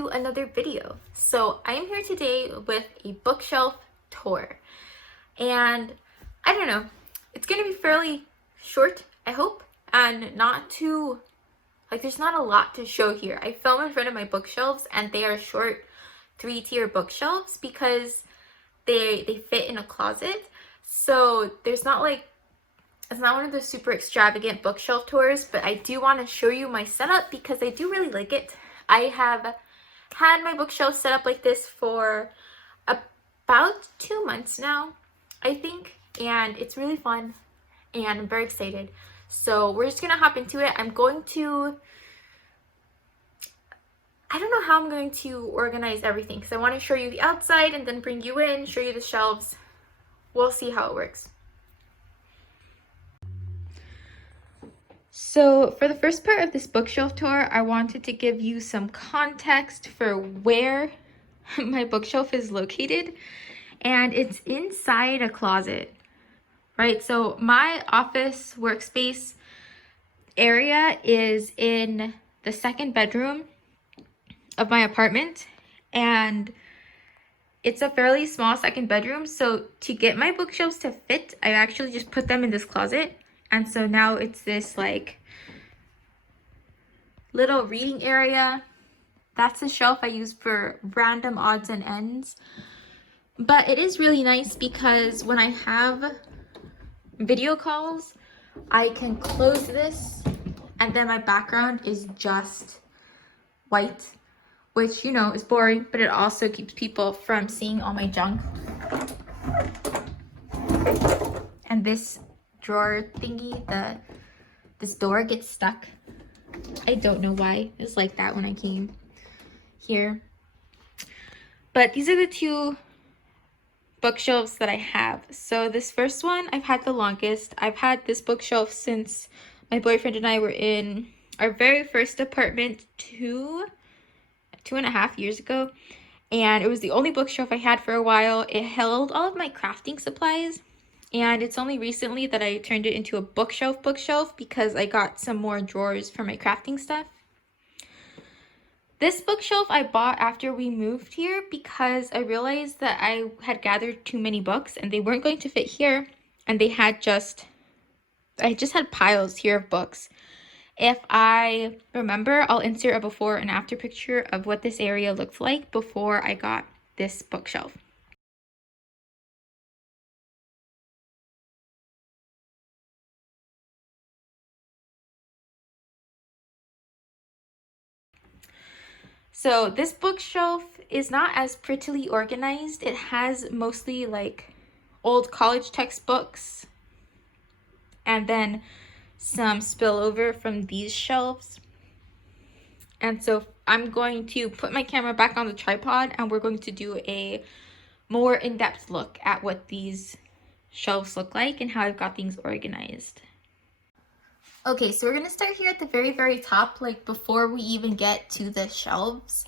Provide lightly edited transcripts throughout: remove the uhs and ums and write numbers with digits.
to another video. So I am here today with a bookshelf tour, and I don't know, it's gonna be fairly short, I hope, and not too, like, there's not a lot to show here. I film in front of my bookshelves and they are short 3-tier bookshelves because they fit in a closet. So there's not like, it's not one of those super extravagant bookshelf tours, but I do want to show you my setup because I do really like it. I have had my bookshelf set up like this for about 2 months now, I think, and it's really fun and I'm very excited. So we're just gonna hop into it. I don't know how I'm going to organize everything because I want to show you the outside and then bring you in, show you the shelves. We'll see how it works. So for the first part of this bookshelf tour, I wanted to give you some context for where my bookshelf is located, and it's inside a closet, right? So my office workspace area is in the second bedroom of my apartment, and it's a fairly small second bedroom. So to get my bookshelves to fit, I actually just put them in this closet. And so now it's this like little reading area. That's the shelf I use for random odds and ends. But it is really nice because when I have video calls, I can close this and then my background is just white, which, you know, is boring, but it also keeps people from seeing all my junk. And this drawer thingy, this door gets stuck. I don't know why. It's like that when I came here. But these are the two bookshelves that I have. So this first one I've had the longest. I've had this bookshelf since my boyfriend and I were in our very first apartment 2.5 years ago, and it was the only bookshelf I had for a while. It held all of my crafting supplies, and it's only recently that I turned it into a bookshelf because I got some more drawers for my crafting stuff. This bookshelf I bought after we moved here because I realized that I had gathered too many books and they weren't going to fit here, and I just had piles here of books. If I remember, I'll insert a before and after picture of what this area looked like before I got this bookshelf. So this bookshelf is not as prettily organized. It has mostly like old college textbooks and then some spillover from these shelves. And so I'm going to put my camera back on the tripod and we're going to do a more in-depth look at what these shelves look like and how I've got things organized. Okay, so we're gonna start here at the very, very top, like before we even get to the shelves.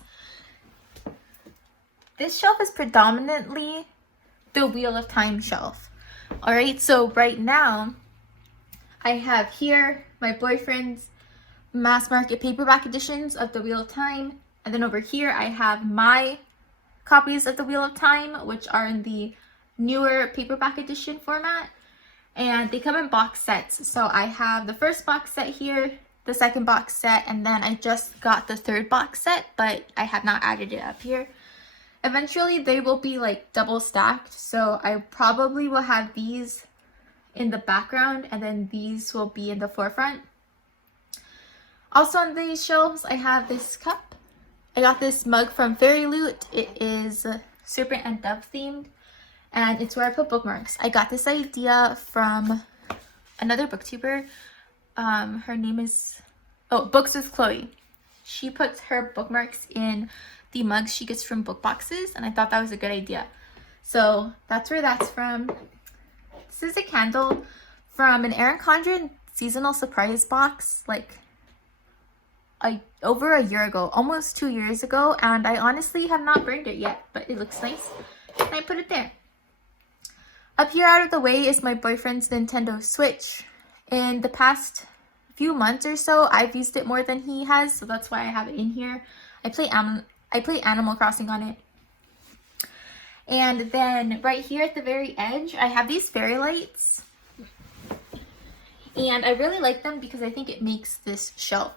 This shelf is predominantly the Wheel of Time shelf. All right, so right now I have here my boyfriend's mass market paperback editions of the Wheel of Time, and then over here I have my copies of the Wheel of Time, which are in the newer paperback edition format, and they come in box sets. So I have the first box set here, the second box set, and then I just got the third box set, but I have not added it up here. Eventually they will be like double stacked, so I probably will have these in the background and then these will be in the forefront. Also on these shelves I have this cup. I got this mug from Fairy Loot. It is serpent and dove themed, and it's where I put bookmarks. I got this idea from another booktuber. Her name is Books with Chloe. She puts her bookmarks in the mugs she gets from book boxes, and I thought that was a good idea. So that's where that's from. This is a candle from an Erin Condren seasonal surprise box, like over a year ago, almost 2 years ago, and I honestly have not burned it yet, but it looks nice, and I put it there. Up here out of the way is my boyfriend's Nintendo Switch. In the past few months or so, I've used it more than he has, so that's why I have it in here. I play I play Animal Crossing on it. And then right here at the very edge, I have these fairy lights. And I really like them because I think it makes this shelf.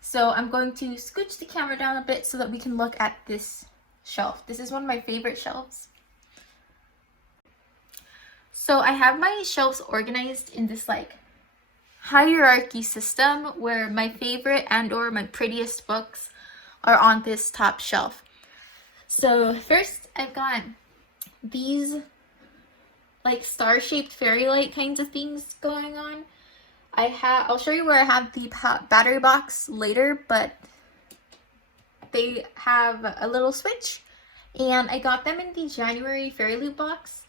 So I'm going to scooch the camera down a bit so that we can look at this shelf. This is one of my favorite shelves. So I have my shelves organized in this like hierarchy system where my favorite and or my prettiest books are on this top shelf. So first I've got these like star-shaped fairy light kinds of things going on. I'll show you where I have the battery box later, but they have a little switch, and I got them in the January Fairy Loot box,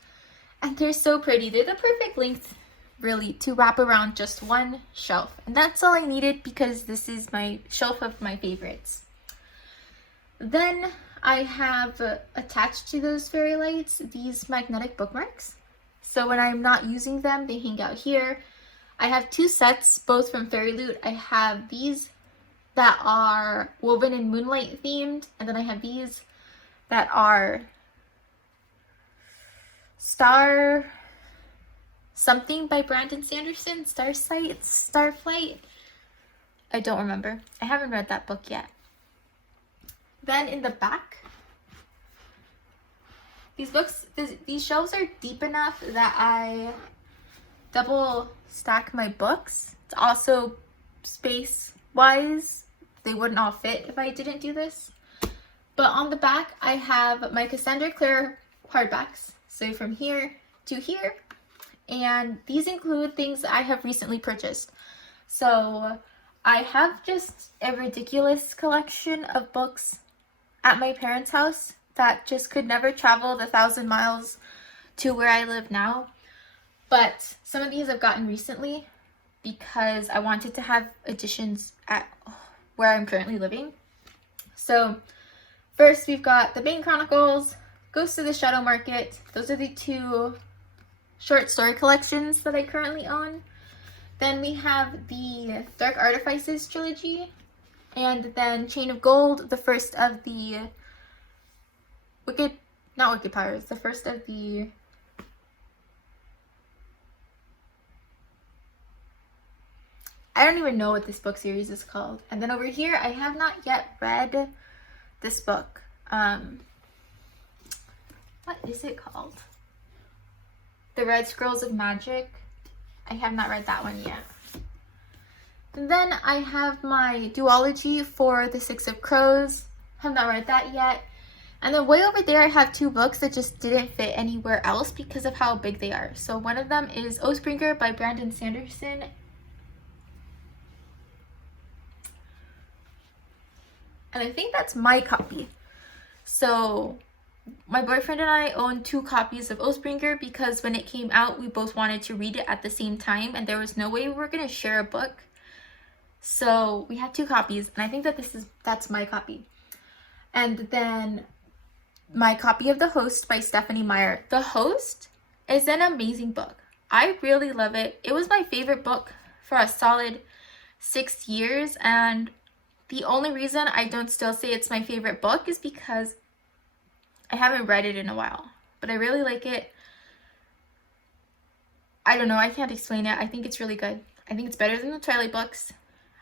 and they're so pretty. They're the perfect length, really, to wrap around just one shelf, and that's all I needed because this is my shelf of my favorites. Then I have attached to those fairy lights these magnetic bookmarks, so when I'm not using them, they hang out here. I have two sets, both from Fairy Loot. I have these that are woven in moonlight themed, and then I have these that are Star something by Brandon Sanderson, Starflight. I don't remember. I haven't read that book yet. Then in the back, these shelves are deep enough that I double stack my books. It's also space wise, they wouldn't all fit if I didn't do this. But on the back I have my Cassandra Clare hardbacks, so from here to here, and these include things that I have recently purchased. So I have just a ridiculous collection of books at my parents' house that just could never travel the 1,000 miles to where I live now. But some of these I've gotten recently because I wanted to have editions at where I'm currently living. So first we've got the Bane Chronicles, Ghost of the Shadow Market. Those are the two short story collections that I currently own. Then we have the Dark Artifices trilogy, and then Chain of Gold, the first of the the first of the I don't even know what this book series is called. And then over here, I have not yet read this book. What is it called? The Red Squirrels of Magic. I have not read that one yet. And then I have my duology for The Six of Crows. Have not read that yet. And then way over there, I have two books that just didn't fit anywhere else because of how big they are. So one of them is Oathbringer by Brandon Sanderson. And I think that's my copy. So my boyfriend and I own two copies of Oathbringer because when it came out, we both wanted to read it at the same time, and there was no way we were going to share a book. So we have two copies, and I think that that's my copy. And then my copy of The Host by Stephanie Meyer. The Host is an amazing book. I really love it. It was my favorite book for a solid 6 years, and the only reason I don't still say it's my favorite book is because I haven't read it in a while, but I really like it. I don't know, I can't explain it. I think it's really good. I think it's better than the Twilight books.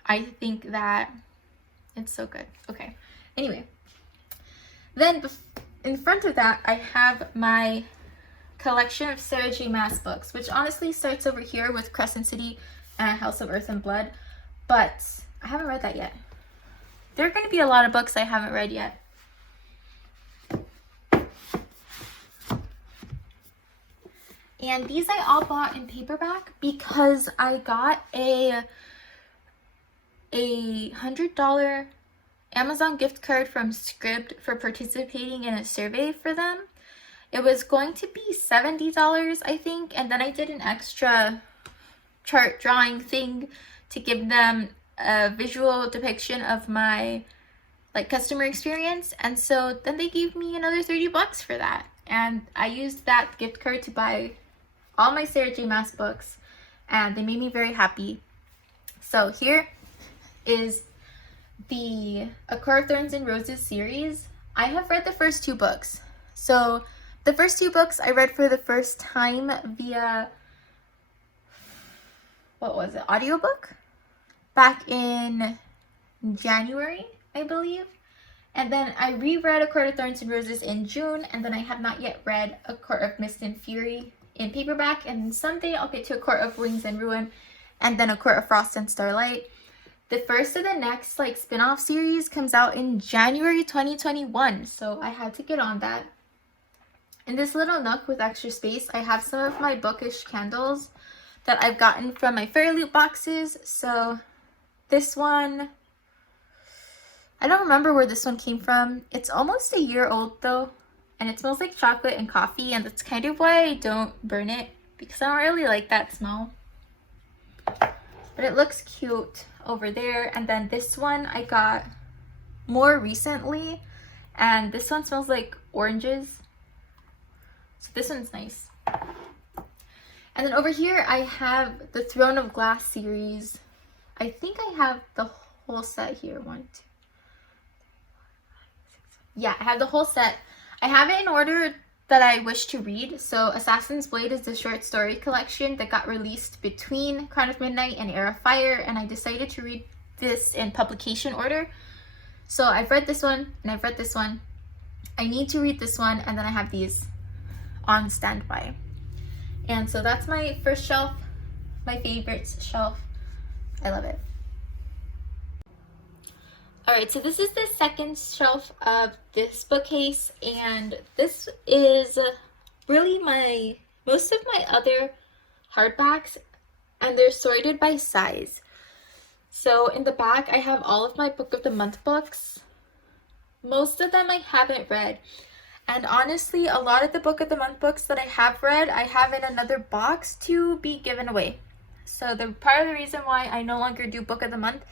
I think that it's so good. Okay, anyway. Then in front of that, I have my collection of Sarah J. Maas books, which honestly starts over here with Crescent City and House of Earth and Blood, but I haven't read that yet. There are going to be a lot of books I haven't read yet. And these I all bought in paperback because I got a $100 Amazon gift card from Scribd for participating in a survey for them. It was going to be $70, I think, and then I did an extra chart drawing thing to give them a visual depiction of my customer experience, and so then they gave me another $30 for that, and I used that gift card to buy all my Sarah J. Maas books, and they made me very happy. So here is the A Court of Thorns and Roses series. I have read the first 2 books. So the first 2 books I read for the first time via, what was it, audiobook? Back in January, I believe. And then I reread A Court of Thorns and Roses in June, and then I have not yet read A Court of Mist and Fury in paperback, and someday I'll get to A Court of Wings and Ruin, and then A Court of Frost and Starlight. The first of the next like spin-off series comes out in January 2021, so I had to get on that. In this little nook with extra space, I have some of my Bookish Candles that I've gotten from my Fairy Loot boxes. So this one, I don't remember where this one came from. It's almost a year old though, and it smells like chocolate and coffee, and that's kind of why I don't burn it, because I don't really like that smell. But it looks cute over there. And then this one I got more recently, and this one smells like oranges. So this one's nice. And then over here I have the Throne of Glass series. I think I have the whole set here. 1, 2, 3, 4, 5, 6, 7. Yeah, I have the whole set. I have it in order that I wish to read. So Assassin's Blade is the short story collection that got released between Crown of Midnight and Heir of Fire, and I decided to read this in publication order. So I've read this one and I've read this one. I need to read this one, and then I have these on standby. And so that's my first shelf, my favorites shelf. I love it. Alright, so this is the second shelf of this bookcase, and this is really most of my other hardbacks, and they're sorted by size. So in the back I have all of my Book of the Month books. Most of them I haven't read. And honestly, a lot of the Book of the Month books that I have read, I have in another box to be given away. So the part of the reason why I no longer do Book of the Month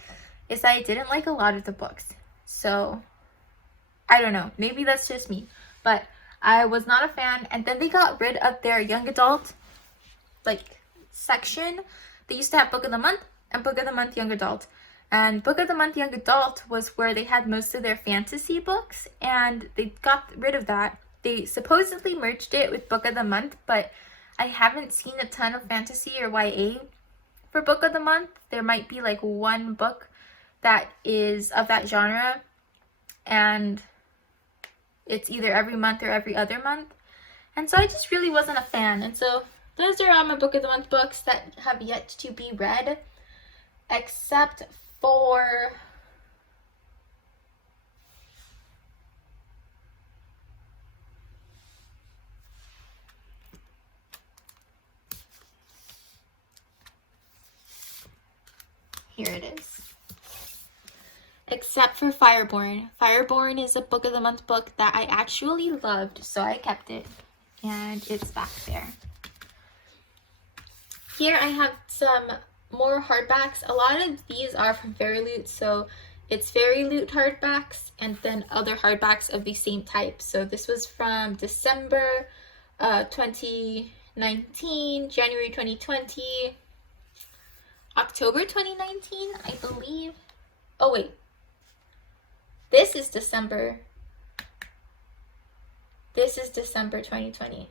is that I didn't like a lot of the books. So I don't know, maybe that's just me, but I was not a fan. And then they got rid of their young adult section. They used to have Book of the Month and Book of the Month Young Adult. And Book of the Month Young Adult was where they had most of their fantasy books, and they got rid of that. They supposedly merged it with Book of the Month, but I haven't seen a ton of fantasy or YA for Book of the Month. There might be like one book that is of that genre, and it's either every month or every other month. And so I just really wasn't a fan. And so those are all my Book of the Month books that have yet to be read, except for here it is. Except for Fireborn. Fireborn is a Book of the Month book that I actually loved, so I kept it, and it's back there. Here I have some more hardbacks. A lot of these are from Fairy Loot, so it's Fairy Loot hardbacks and then other hardbacks of the same type. So this was from December 2019, January 2020, October 2019, I believe. Oh wait, this is December 2020.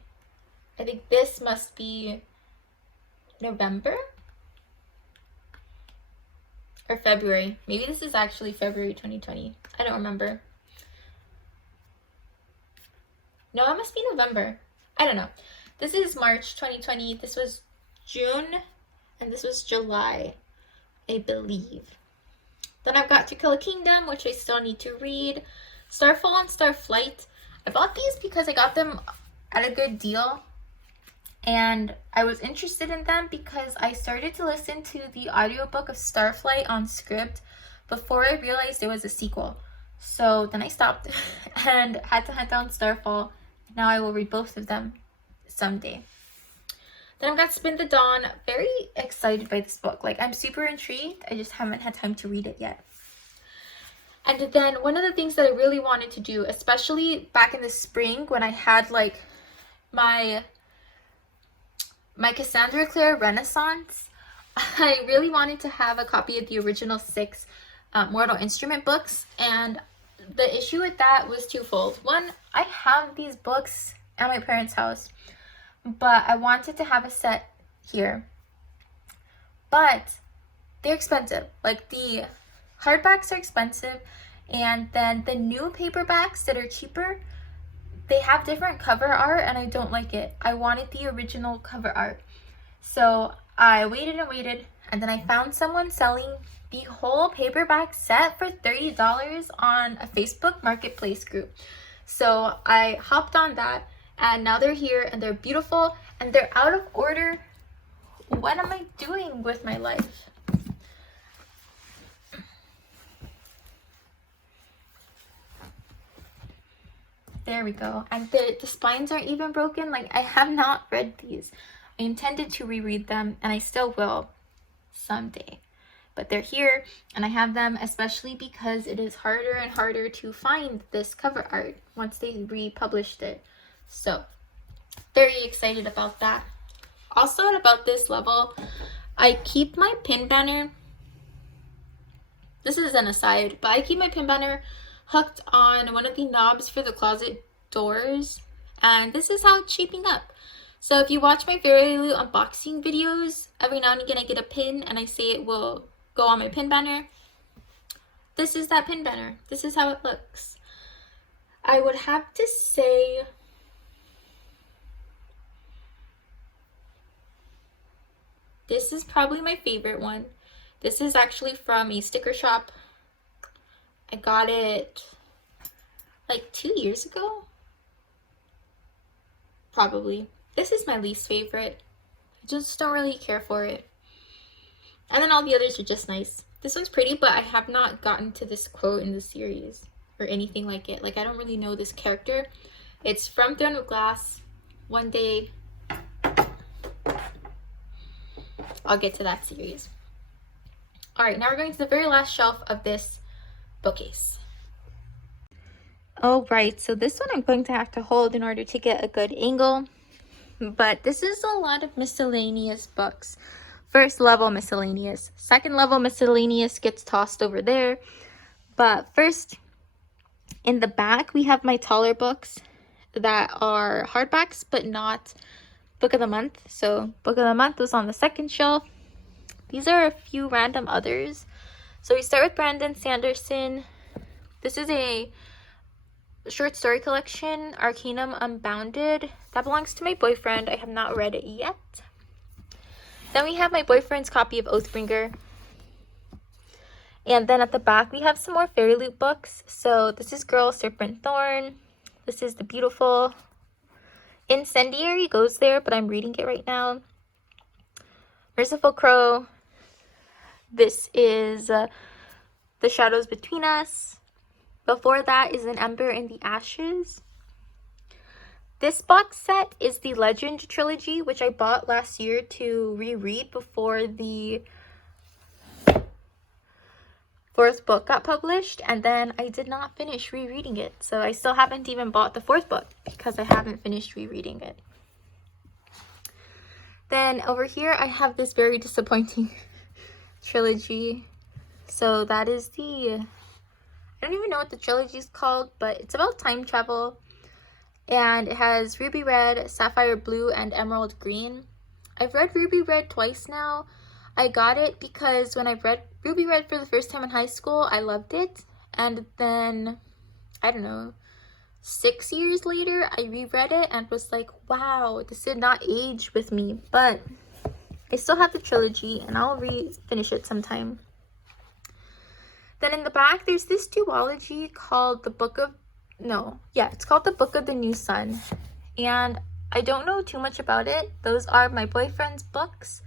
I think this must be November or February. Maybe this is actually February 2020. I don't remember. No, it must be November. I don't know. This is March 2020. This was June, and this was July, I believe. Then I've got To Kill a Kingdom, which I still need to read. Starfall and Starflight. I bought these because I got them at a good deal, and I was interested in them because I started to listen to the audiobook of Starflight on Script before I realized there was a sequel. So then I stopped and had to hunt down Starfall. Now I will read both of them someday. Then I've got Spin the Dawn. Very excited by this book. Like, I'm super intrigued. I just haven't had time to read it yet. And then one of the things that I really wanted to do, especially back in the spring when I had like my Cassandra Clare Renaissance, I really wanted to have a copy of the original 6 Mortal Instrument books, and the issue with that was twofold. One, I have these books at my parents' house, but I wanted to have a set here. But they're expensive. Like, the hardbacks are expensive, and then the new paperbacks that are cheaper, they have different cover art, and I don't like it. I wanted the original cover art. So I waited and waited, and then I found someone selling the whole paperback set for $30 on a Facebook marketplace group. So I hopped on that, and now they're here, and they're beautiful, and they're out of order. What am I doing with my life? There we go. And the spines aren't even broken. Like, I have not read these. I intended to reread them, and I still will someday. But they're here, and I have them especially because it is harder and harder to find this cover art once they republished it. So, very excited about that. Also, at about this level, I keep my pin banner. This is an aside, but I keep my pin banner hooked on one of the knobs for the closet doors, and this is how it's shaping up. So if you watch my Very Loot unboxing videos, every now and again I get a pin and I say it will go on my pin banner. This is that pin banner. This is how it looks. I would have to say this is probably my favorite one. This is actually from a sticker shop. I got it like 2 years ago. Probably. This is my least favorite. I just don't really care for it. And then all the others are just nice. This one's pretty, but I have not gotten to this quote in the series or anything like it. Like, I don't really know this character. It's from Throne of Glass. One day I'll get to that series. Alright, now we're going to the very last shelf of this bookcase. Oh, right. So this one I'm going to have to hold in order to get a good angle. But this is a lot of miscellaneous books. First level miscellaneous. Second level miscellaneous gets tossed over there. But first, in the back, we have my taller books that are hardbacks, but not Book of the Month. So Book of the Month was on the second shelf. These are a few random others. So we start with Brandon Sanderson. This is a short story collection, Arcanum Unbounded. That belongs to my boyfriend. I have not read it yet. Then we have my boyfriend's copy of Oathbringer. And then at the back, we have some more Fairy Loot books. So this is Girl, Serpent, Thorn. This is the beautiful Incendiary goes there, but I'm reading it right now. Merciful Crow. This is The Shadows Between Us. Before that is An Ember in the Ashes. This box set is the Legend Trilogy, which I bought last year to reread before the fourth book got published, and then I did not finish rereading it. So I still haven't even bought the fourth book because I haven't finished rereading it. Then over here I have this very disappointing trilogy. So that is I don't even know what the trilogy is called, but it's about time travel. And it has Ruby Red, Sapphire Blue, and Emerald Green. I've read Ruby Red twice now. I got it because when I read Ruby Red for the first time in high school, I loved it. And then, I don't know, 6 years later, I reread it and was like, wow, this did not age with me. But I still have the trilogy and I'll finish it sometime. Then in the back, there's this duology called it's called The Book of the New Sun. And I don't know too much about it. Those are my boyfriend's books.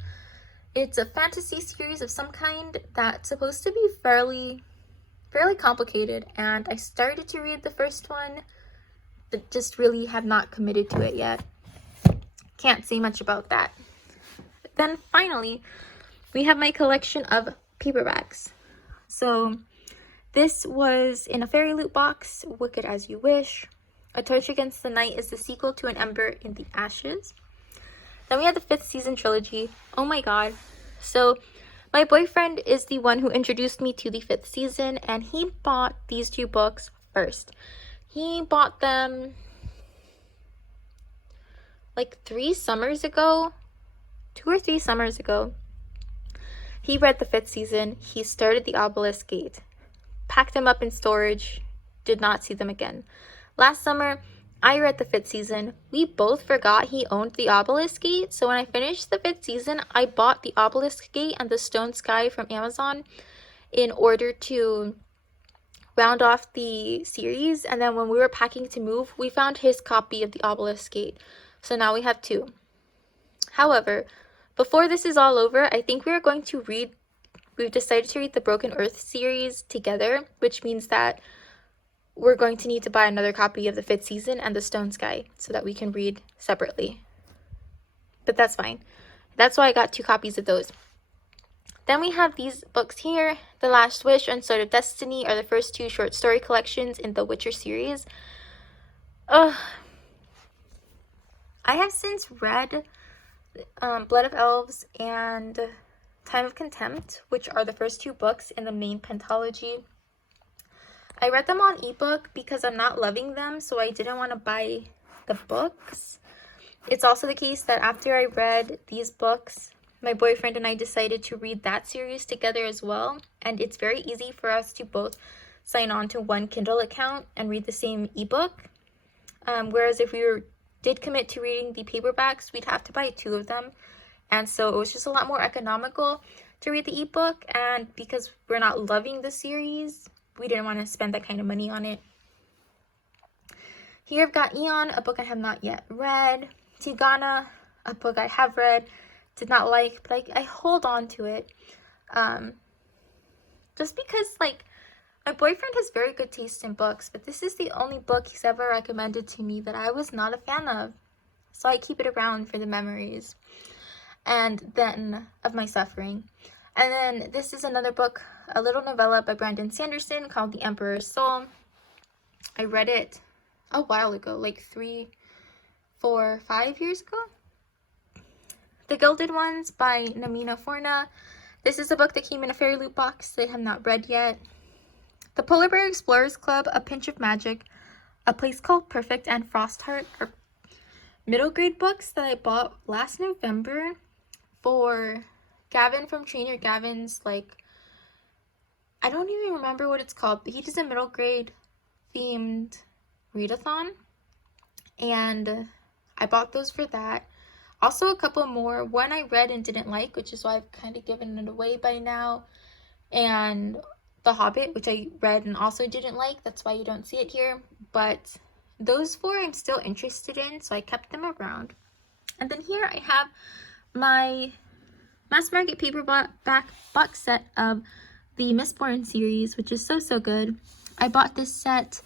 It's a fantasy series of some kind that's supposed to be fairly complicated. And I started to read the first one, but just really have not committed to it yet. Can't say much about that. Then finally, we have my collection of paperbacks. So this was in a Fairy Loot box, Wicked As You Wish. A Torch Against the Night is the sequel to An Ember in the Ashes. Then we had the 5th season trilogy. Oh my god. So my boyfriend is the one who introduced me to the 5th season, and he bought these two books first. He bought them like 3 summers ago, 2 or 3 summers ago. He read the 5th season. He started The Obelisk Gate, packed them up in storage, did not see them again. Last summer, I read the 5th season. We both forgot he owned The Obelisk Gate, so when I finished the 5th season, I bought The Obelisk Gate and The Stone Sky from Amazon in order to round off the series, and then when we were packing to move, we found his copy of The Obelisk Gate. So now we have 2. However, before this is all over, I think we've decided to read the Broken Earth series together, which means that we're going to need to buy another copy of the 5th season and the Stone Sky so that we can read separately. But that's fine. That's why I got 2 copies of those. Then we have these books here. The Last Wish and Sword of Destiny are the first 2 short story collections in the Witcher series. I have since read Blood of Elves and Time of Contempt, which are the first 2 books in the main pentalogy. I read them on ebook because I'm not loving them, so I didn't want to buy the books. It's also the case that after I read these books, my boyfriend and I decided to read that series together as well, and it's very easy for us to both sign on to one Kindle account and read the same ebook. Whereas if we did commit to reading the paperbacks, we'd have to buy 2 of them, and so it was just a lot more economical to read the ebook, and because we're not loving the series, we didn't want to spend that kind of money on it. Here I've got Eon, a book I have not yet read. Tigana, a book I have read, did not like, but I hold on to it. Just because, like, my boyfriend has very good taste in books, but this is the only book he's ever recommended to me that I was not a fan of. So I keep it around for the memories and then of my suffering. And then this is another book, a little novella by Brandon Sanderson called The Emperor's Soul. I read it a while ago, like 3, 4, 5 years ago. The Gilded Ones by Namina Forna. This is a book that came in a fairy loot box that I have not read yet. The Polar Bear Explorers Club, A Pinch of Magic, A Place Called Perfect, and Frostheart are middle grade books that I bought last November for Gavin from Trainer Gavin's, like, I don't even remember what it's called, but he does a middle grade themed readathon, and I bought those for that. Also a couple more. One I read and didn't like, which is why I've kind of given it away by now, and The Hobbit, which I read and also didn't like. That's why you don't see it here, but those 4 I'm still interested in, so I kept them around. And then here I have my mass market paperback box set of the Mistborn series, which is so good. I bought this set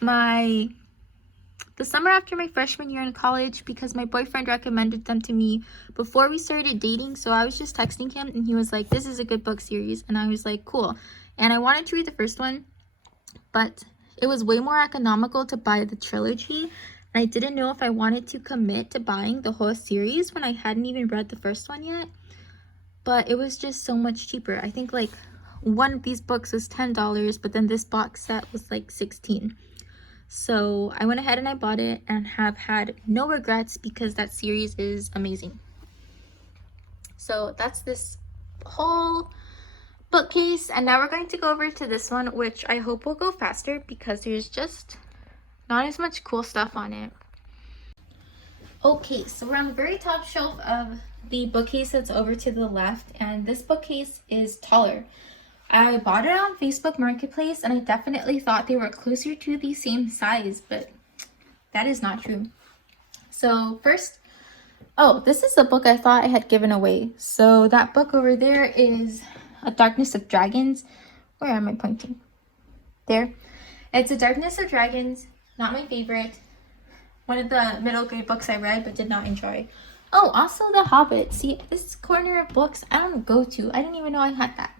the summer after my freshman year in college because my boyfriend recommended them to me before we started dating. So I was just texting him and he was like, this is a good book series, and I was like, cool. And I wanted to read the first one, but it was way more economical to buy the trilogy, and I didn't know if I wanted to commit to buying the whole series when I hadn't even read the first one yet. But it was just so much cheaper. I think like one of these books was $10, but then this box set was like $16. So I went ahead and I bought it and have had no regrets because that series is amazing. So that's this whole bookcase, and now we're going to go over to this one, which I hope will go faster because there's just not as much cool stuff on it. Okay, so we're on the very top shelf of the bookcase that's over to the left, and this bookcase is taller. I bought it on Facebook Marketplace, and I definitely thought they were closer to the same size, but that is not true. So first, this is the book I thought I had given away. So that book over there is A Darkness of Dragons. Where am I pointing? There. It's A Darkness of Dragons, not my favorite. One of the middle grade books I read but did not enjoy. Oh, also The Hobbit. See, this corner of books I don't go to. I didn't even know I had that.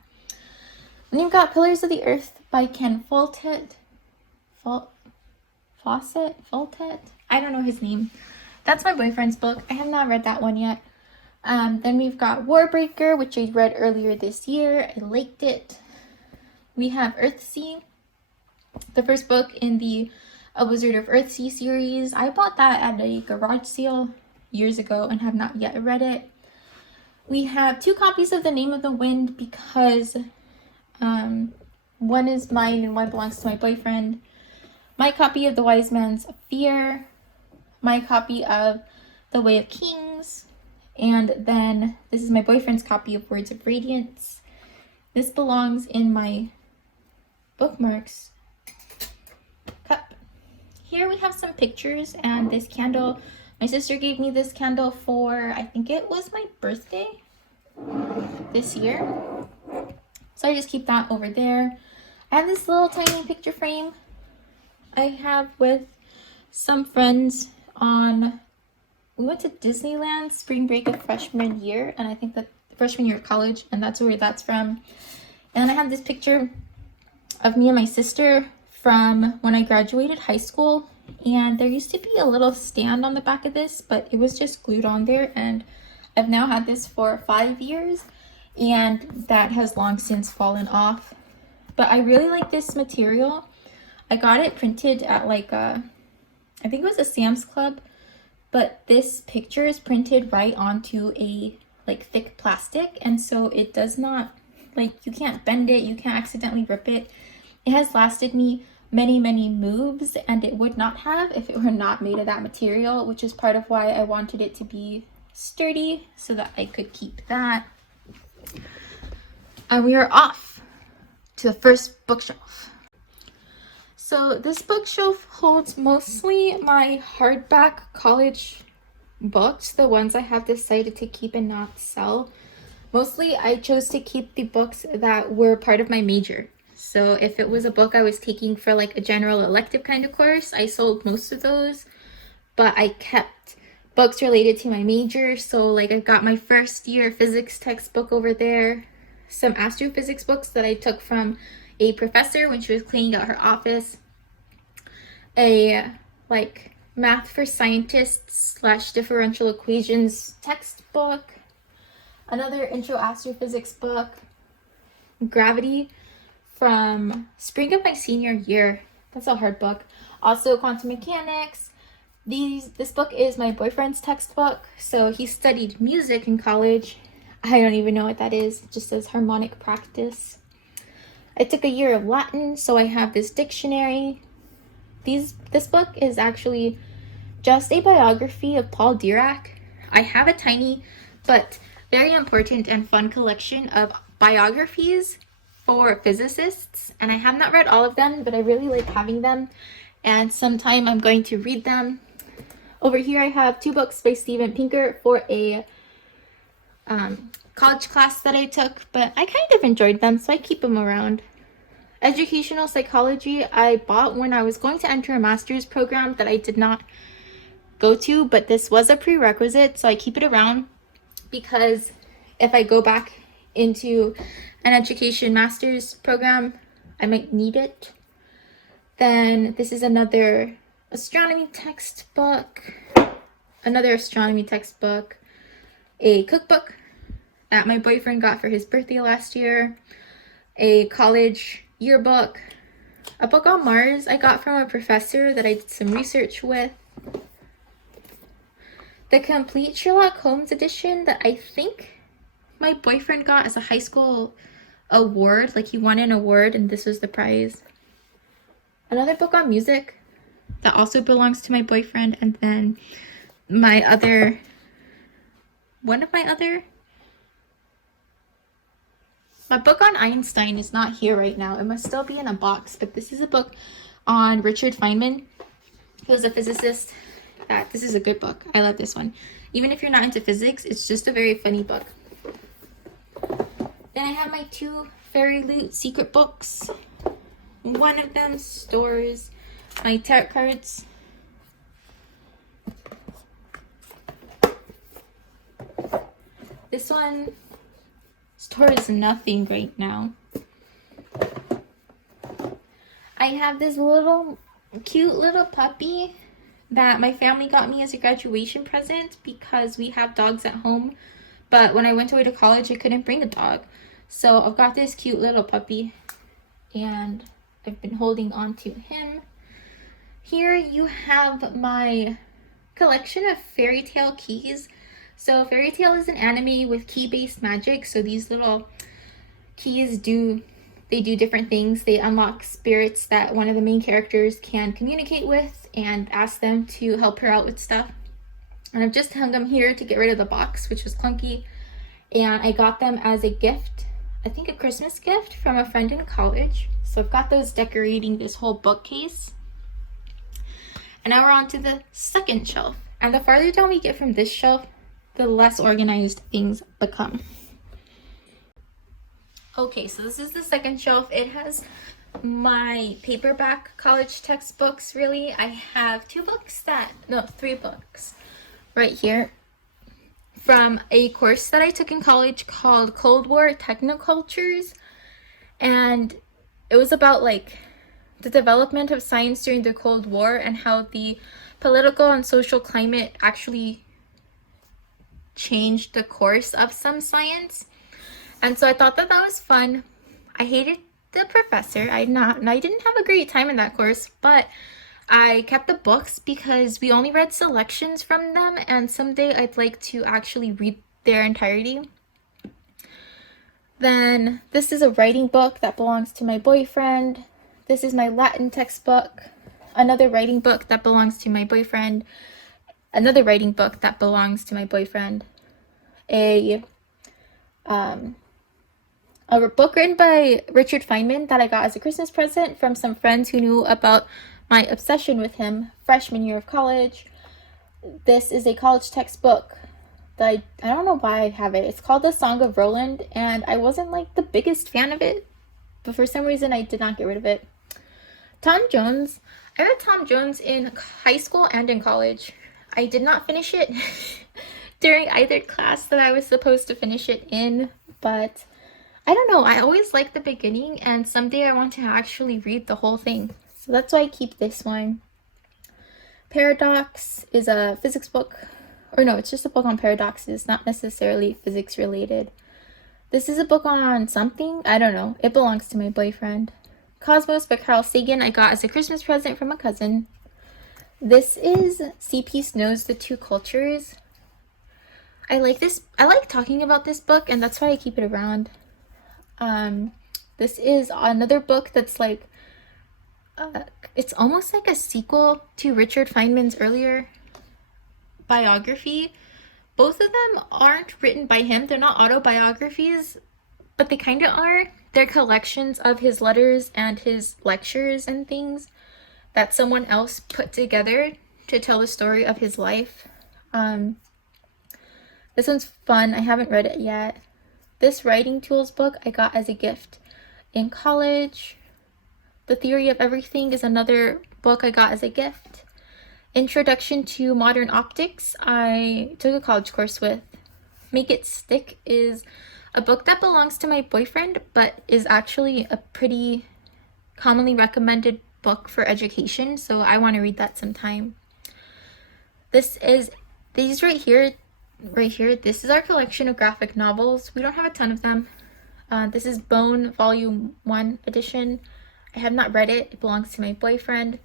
And you've got Pillars of the Earth by Ken Follett. Fawcett? I don't know his name. That's my boyfriend's book. I have not read that one yet. Then we've got Warbreaker, which I read earlier this year. I liked it. We have Earthsea. the first book in the A Wizard of Earthsea series. I bought that at a garage sale years ago and have not yet read it. We have 2 copies of The Name of the Wind because one is mine and one belongs to my boyfriend. My copy of The Wise Man's Fear, my copy of The Way of Kings, and then this is my boyfriend's copy of Words of Radiance. This belongs in my Bookmarks cup. Here we have some pictures and this candle. My sister gave me this candle for, I think it was my birthday this year. So I just keep that over there. I have this little tiny picture frame I have with some friends we went to Disneyland spring break of freshman year, and I think that freshman year of college, and that's where that's from. And I have this picture of me and my sister from when I graduated high school, and there used to be a little stand on the back of this, but it was just glued on there, and I've now had this for 5 years, and that has long since fallen off. But I really like this material. I got it printed at like I think it was a Sam's Club, but this picture is printed right onto a like thick plastic, and so it does not, like, you can't bend it, you can't accidentally rip it. It has lasted me many moves, and it would not have if it were not made of that material, which is part of why I wanted it to be sturdy so that I could keep that. And we are off to the first bookshelf. So this bookshelf holds mostly my hardback college books, the ones I have decided to keep and not sell. Mostly I chose to keep the books that were part of my major. So if it was a book I was taking for like a general elective kind of course, I sold most of those, but I kept books related to my major. So like I've got my first year physics textbook over there, some astrophysics books that I took from a professor when she was cleaning out her office, a like math for scientists / differential equations textbook, another intro astrophysics book, Gravity from spring of my senior year. That's a hard book. Also quantum mechanics. This book is my boyfriend's textbook. So he studied music in college. I don't even know what that is. It just says harmonic practice. I took a year of Latin, so I have this dictionary. This book is actually just a biography of Paul Dirac. I have a tiny but very important and fun collection of biographies for physicists, and I have not read all of them, but I really like having them, and sometime I'm going to read them. Over here I have 2 books by Steven Pinker for a college class that I took, but I kind of enjoyed them, so I keep them around. Educational Psychology I bought when I was going to enter a master's program that I did not go to, but this was a prerequisite, so I keep it around because if I go back into an education master's program, I might need it. Then this is another astronomy textbook, a cookbook that my boyfriend got for his birthday last year, a college yearbook, a book on Mars I got from a professor that I did some research with, the complete Sherlock Holmes edition that I think my boyfriend got as a high school award, like he won an award and this was the prize. Another book on music that also belongs to my boyfriend, and then my book on Einstein is not here right now. It must still be in a box, but this is a book on Richard Feynman, who was a physicist. This is a good book. I love this one. Even if you're not into physics, it's just a very funny book. Then I have my 2 Fairy Loot secret books. One of them stores my tarot cards. This one stores nothing right now. I have this cute little puppy that my family got me as a graduation present because we have dogs at home, but when I went away to college I couldn't bring a dog, so I've got this cute little puppy and I've been holding on to him. Here you have my collection of fairy tale keys. So fairy tale is an anime with key-based magic. So these little keys do different things. They unlock spirits that one of the main characters can communicate with and ask them to help her out with stuff. And I've just hung them here to get rid of the box, which was clunky. And I got them as a gift, I think a Christmas gift from a friend in college. So I've got those decorating this whole bookcase. And now we're on to the second shelf. And the farther down we get from this shelf, the less organized things become. Okay, so this is the second shelf. It has my paperback college textbooks, really. I have three books right here from a course that I took in college called Cold War Technocultures. And it was about like the development of science during the Cold War and how the political and social climate actually changed the course of some science. And so I thought that was fun. I hated the professor. I didn't have a great time in that course, but I kept the books because we only read selections from them, and someday I'd like to actually read their entirety. Then this is a writing book that belongs to my boyfriend. This is my Latin textbook. Another writing book that belongs to my boyfriend. Another writing book that belongs to my boyfriend. A book written by Richard Feynman that I got as a Christmas present from some friends who knew about my obsession with him freshman year of college. This is a college textbook that I don't know why I have it. It's called The Song of Roland, and I wasn't like the biggest fan of it, but for some reason I did not get rid of it. Tom Jones. I read Tom Jones in high school and in college. I did not finish it during either class that I was supposed to finish it in, but I don't know. I always like the beginning, and someday I want to actually read the whole thing. So that's why I keep this one. Paradox is a physics book. Or no, it's just a book on paradoxes, not necessarily physics related. This is a book on something. I don't know. It belongs to my boyfriend. Cosmos by Carl Sagan I got as a Christmas present from a cousin. This is C.P. Snow's The Two Cultures. I like this. I like talking about this book, and that's why I keep it around. This is another book that's like, it's almost like a sequel to Richard Feynman's earlier biography. Both of them aren't written by him. They're not autobiographies, but they kind of are. They're collections of his letters and his lectures and things that someone else put together to tell the story of his life. This one's fun. I haven't read it yet. This writing tools book I got as a gift in college. The Theory of Everything is another book I got as a gift. Introduction to Modern Optics I took a college course with. Make It Stick is a book that belongs to my boyfriend, but is actually a pretty commonly recommended book for education, so I want to read that sometime. These right here, this is our collection of graphic novels. We don't have a ton of them. This is Bone Volume 1 edition. I have not read it. It belongs to my boyfriend.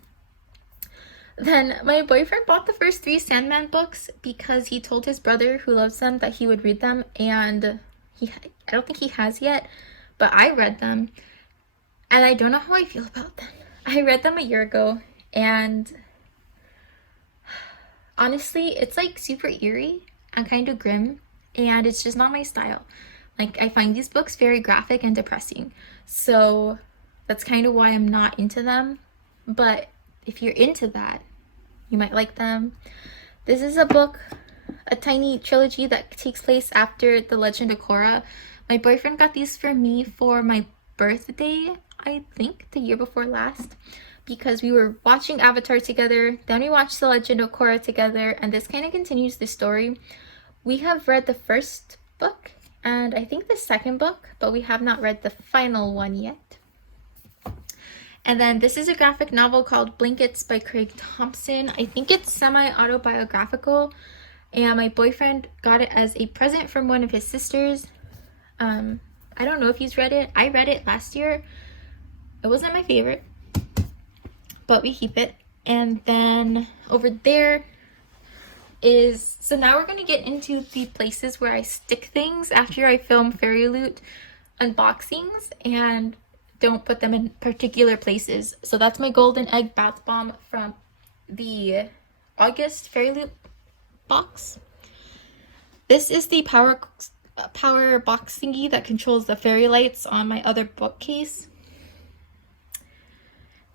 Then my boyfriend bought the first 3 Sandman books because he told his brother who loves them that he would read them, and I don't think he has yet, but I read them, and I don't know how I feel about them. I read them a year ago, and honestly, it's like super eerie and kind of grim, and it's just not my style. Like, I find these books very graphic and depressing, so that's kind of why I'm not into them. But if you're into that, you might like them. This is a book, a tiny trilogy that takes place after the Legend of Korra. My boyfriend got these for me for my birthday, I think the year before last, because we were watching Avatar together, then we watched the Legend of Korra together, and this kind of continues the story. We have read the first book and I think the second book, but we have not read the final one yet. And then this is a graphic novel called Blankets by Craig Thompson. I think it's semi-autobiographical, and my boyfriend got it as a present from one of his sisters. I don't know if he's read it. I read it last year. It wasn't my favorite, but we keep it. And then over there is, so now we're going to get into the places where I stick things after I film Fairy Loot unboxings and don't put them in particular places. So that's my Golden Egg Bath Bomb from the August Fairy Loot box. This is the power box thingy that controls the fairy lights on my other bookcase.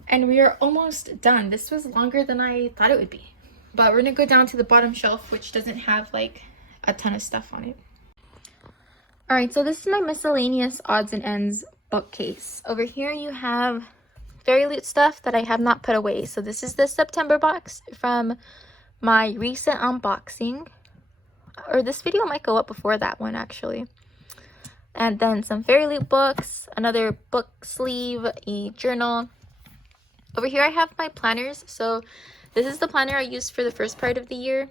And we are almost done. This was longer than I thought it would be. But we're gonna go down to the bottom shelf, which doesn't have like a ton of stuff on it. Alright, so this is my Miscellaneous Odds and Ends bookcase. Over here you have Fairy Loot stuff that I have not put away. So this is the September box from my recent unboxing. Or this video might go up before that one actually. And then some Fairy Loot books, another book sleeve, a journal. Over here I have my planners. So this is the planner I used for the first part of the year.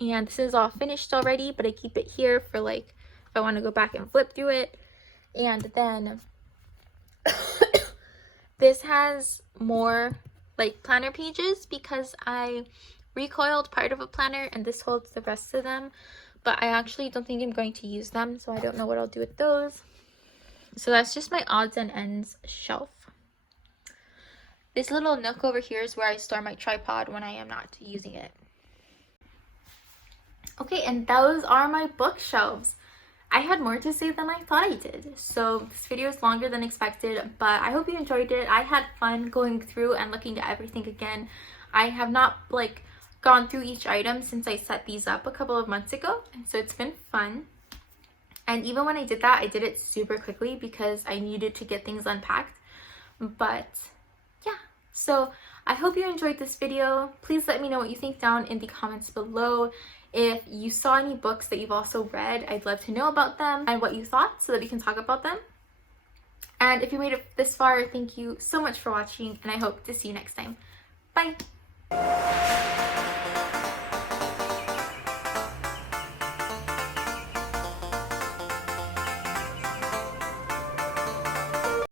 And this is all finished already, but I keep it here for like if I want to go back and flip through it. And then this has more like planner pages because I recoiled part of a planner and this holds the rest of them. But I actually don't think I'm going to use them, so I don't know what I'll do with those. So that's just my odds and ends shelf. This little nook over here is where I store my tripod when I am not using it. Okay, and those are my bookshelves. I had more to say than I thought I did. So this video is longer than expected, but I hope you enjoyed it. I had fun going through and looking at everything again. I have not like gone through each item since I set these up a couple of months ago, and so it's been fun. And even when I did that, I did it super quickly because I needed to get things unpacked. But yeah, so I hope you enjoyed this video. Please let me know what you think down in the comments below. If you saw any books that you've also read, I'd love to know about them and what you thought so that we can talk about them. And if you made it this far, thank you so much for watching, and I hope to see you next time. Bye!